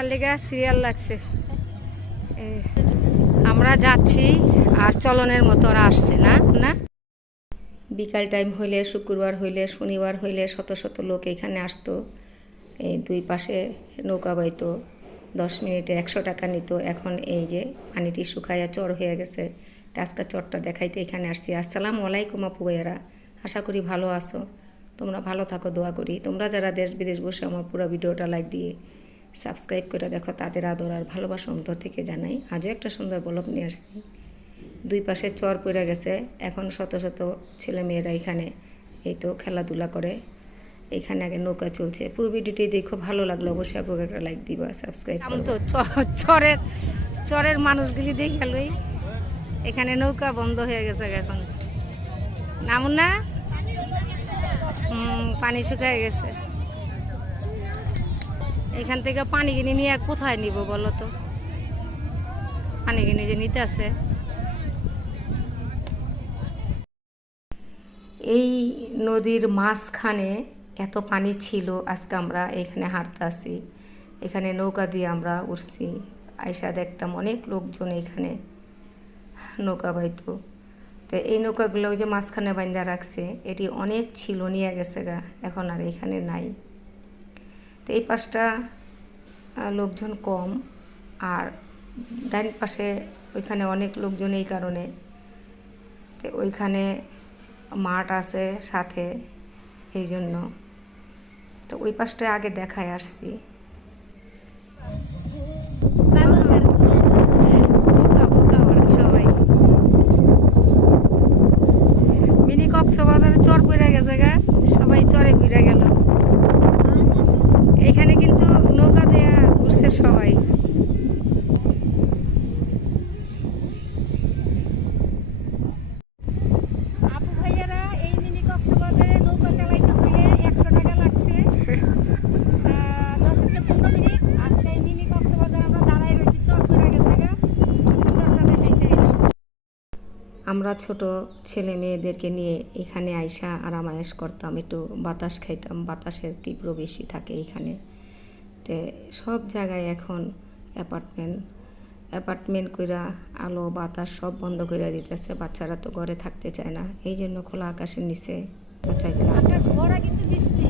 দেখার লেগে সিরিয়াল লাগছে। আমরা যাচ্ছি আর চলনের মতো আসছে, না? না? বিকাল টাইম হইলে, শুক্রবার হইলে, শনিবার হইলে শত শত লোক এখানে আসতো। এই দুই পাশে নৌকা বাইতো, দশ মিনিটে একশো টাকা নিত। এখন এই যে পানিটি শুকাইয়া চর হয়ে গেছে, তা চরটা দেখাইতে এখানে আসছি। আসসালামু আলাইকুম আপু ভাইয়ারা, আশা করি ভালো আছো। তোমরা ভালো থাকো, দোয়া করি। তোমরা যারা দেশ বিদেশ বসে আমার পুরো ভিডিওটা লাইক দিয়ে সাবস্ক্রাইব করে দেখো তাদের আদর আর ভালোবাসা অন্তর থেকে জানাই। আজও একটা সুন্দর বলক নিয়ে আসছি। দুই পাশে চর পড়ে গেছে। এখন শত শত ছেলে মেয়েরা এখানে এই তো খেলাধুলা করে। এখানে আগে নৌকা চলছে। পুরো ভিডিওটি দেখো ভালো লাগল অবশ্যই আপনাকে একটা লাইক দিবা সাবস্ক্রাইব আমি তো চরের চরের মানুষগুলি দেখে গেলই এখানে নৌকা বন্ধ হয়ে গেছে এখন। নামুন না। পানি শুকিয়ে গেছে। এখান থেকে পানি কিনে নিয়ে কোথায় নিব বলো তো? পানি কিনে যে নিতে আছে। এই নদীর মাঝখানে এত পানি ছিল, আজকে আমরা এখানে হাঁটতে আসি। এখানে নৌকা দিয়ে আমরা উঠছি আয়সা দেখতাম অনেক লোকজন এখানে নৌকা বাইতো। তো এই নৌকাগুলো ওই যে মাঝখানে বাইন্দা রাখছে, এটি অনেক ছিল, নিয়ে গেছে গা। এখন আর এখানে নাই। তো এই পাশটা লোকজন কম আর ডাইন পাশে ওইখানে অনেক লোকজন এই কারণে। তো ওইখানে মাঠ আছে সাথে এই জন্য। তো ওই পাশটায় আগে দেখায় আসছি। মিনি কক্সবাজারে চর পড়ে গেছে গা, সবাই চরে ঘুরে গেল। এখানে কিন্তু নৌকা দেয়া ঘুরছে সবাই আপু ভাইয়ারা এই মিনি কক্সবাজারে নৌকা চালাইতে হইলে একশো টাকা লাগছে আহ, দশ থেকে পনেরো মিনিট আজকে এই মিনি কক্সবাজার আমরা দাঁড়াই রয়েছি চর পড়ে গেছে গা আজকে চরটা দেখাইতে এলাম আমরা ছোট ছেলে মেয়েদেরকে নিয়ে এখানে আইসা আরামায়েশ করতাম, একটু বাতাস খাইতাম, বাতাসের তীব্র বেশি থাকে এখানে। তে সব জায়গায় এখন অ্যাপার্টমেন্ট অ্যাপার্টমেন্ট কইরা আলো, বাতাস সব বন্ধ করে দিতেছে, বাচ্চারা তো ঘরে থাকতে চায় না। এই জন্য খোলা আকাশের নিচে বৃষ্টি।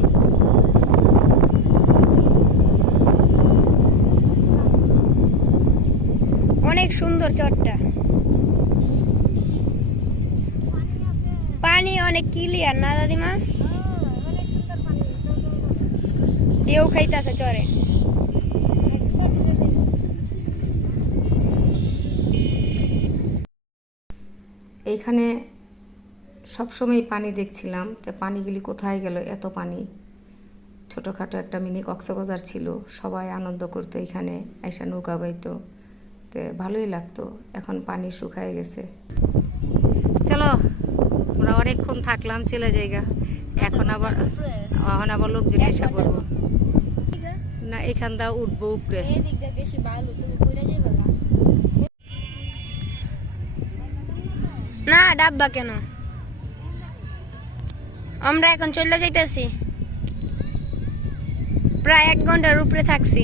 অনেক সুন্দর চটটা পানি অনেক ক্লিয়ার না দাদিমা? ঢেউ খাইতেছে চরে। এইখানে সবসময় পানি দেখছিলাম তো পানিগুলি কোথায় গেল এত পানি। ছোটোখাটো একটা মিনি কক্সবাজার ছিল সবাই আনন্দ করতো এখানে আইসা নৌকা বাইতো তো ভালোই লাগতো এখন পানি শুকায় গেছে। চলো আমরা অনেকক্ষণ থাকলাম চলে জায়গা। এখন আবার এখন আবার লোকজন এসে পড়ব। না এখান দা উঠবো উপরে। বেশি বালু তুমি কইরা যাবে না ডাব্বা কেন? আমরা এখন চলে যাইতেছি। প্রায় এক ঘণ্টার উপরে থাকছি।